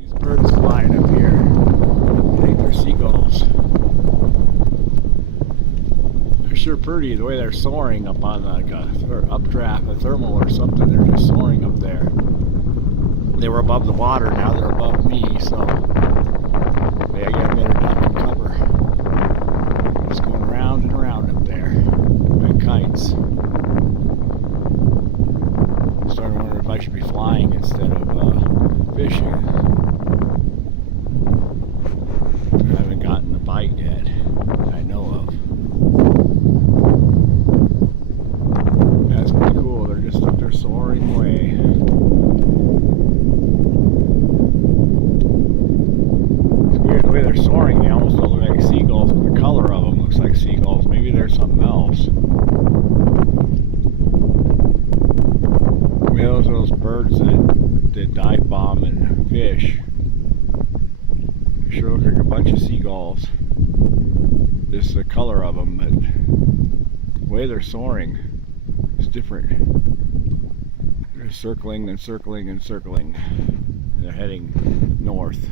These birds flying up here. I think they're seagulls. They're sure pretty the way they're soaring up on like a updraft, a thermal or something. They're just soaring up there. They were above the water, now they're above me, so maybe I got better duck and cover. Just going around and around up there like kites. I'm starting to wonder if I should be flying instead of fishing. I haven't gotten a bite yet that I know of. That's pretty cool. They're just up there soaring away. It's weird the way they're soaring. They almost don't look like seagulls, but the color of them looks like seagulls. Maybe there's something else. Maybe those are those birds that dive bomb and fish. They sure look like a bunch of seagulls. Just the color of them, but the way they're soaring is different. They're circling and circling and circling. They're heading north.